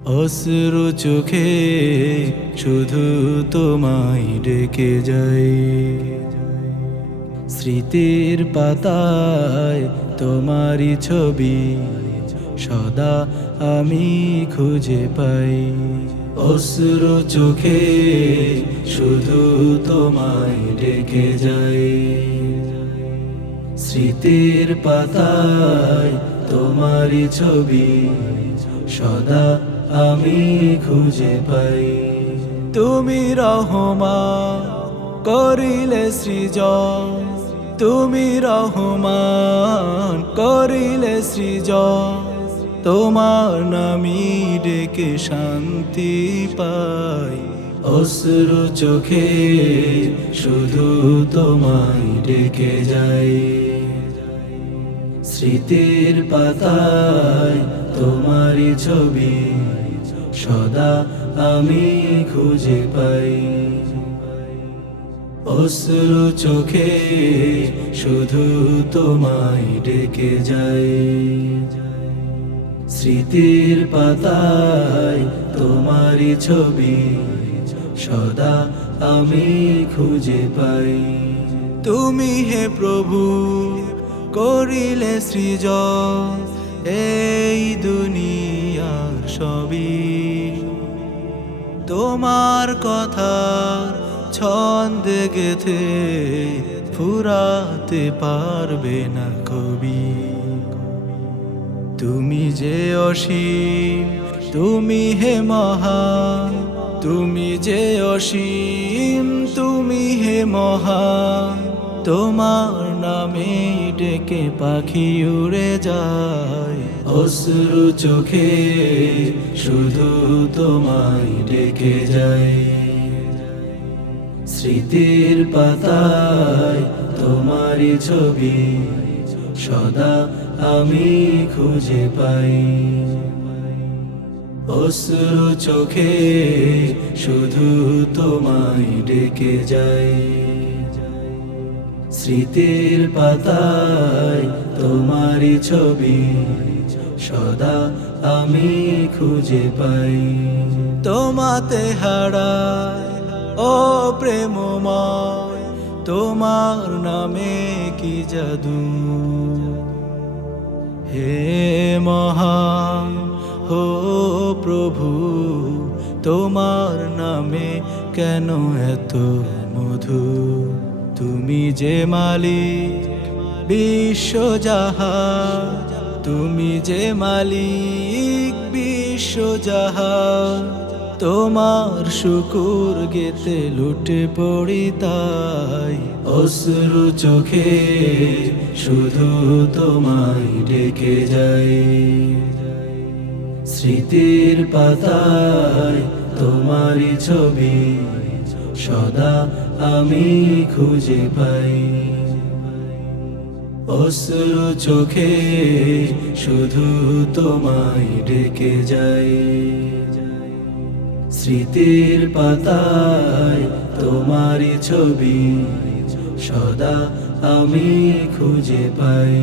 অশ্রু চোখে শুধু তোমায় ডেকে যাই, স্মৃতির পাতায় তোমারই ছবি সদা আমি খুঁজে পাই। অশ্রু চোখে শুধু তোমায় ডেকে যাই, স্মৃতির পাতায় তোমারই ছবি সদা আমি খুঁজে পাই। তুমি রহমান করিলে সৃজন, তুমি রহমান করিলে সৃজন, তোমার নামই ডেকে শান্তি পাই। অশ্রু চোখে শুধু তোমায় ডেকে যাই, স্মৃতির পাতায় তোমারই ছবি সদা আমি খুঁজে পাই। অশ্রু চোখে শুধু তোমায় ডেকে যাই, স্মৃতির পাতায় তোমারই ছবি সদা আমি খুঁজে পাই। তুমি হে প্রভু করিলে সৃজন, এই দুনিয়ার সবই তোমার কথা ছন্দে গেথে ফুরাতে পারবে না কবি। তুমি যে অসীম, তুমি হে মহান, তুমি যে অসীম, তুমি হে মহান, তোমার নামে ডেকে পাখি উড়ে যায়। অশ্রু চোখে শুধু তোমায় ডেকে যাই, স্মৃতির পাতায় তোমারই ছবি সদা আমি খুঁজে পাই। অশ্রু চোখে শুধু তোমায় ডেকে যাই, স্মৃতির পাতায় তোমারই ছবি সদা আমি খুঁজে পাই। তোমাতে হারায় ও প্রেমময়, তোমার নামে কি জাদু, হে মহান হো প্রভু, তোমার নামে কেন এত মধু। তুমি যে মালিক বিশ্বজাহান, তুমি যে মালিক বিশ্বজাহান, তোমার শুকুর গেতে লুটে পড়ি তাই। অশ্রু চোখে শুধু তোমায় ডেকে যাই, স্মৃতির পাতায় তোমারই ছবি সদা আমি খুঁজে পাই। অশ্রু চোখে শুধু তোমায় ডেকে যাই, স্মৃতির পাতায় তোমারই ছবি সদা আমি খুঁজে পাই।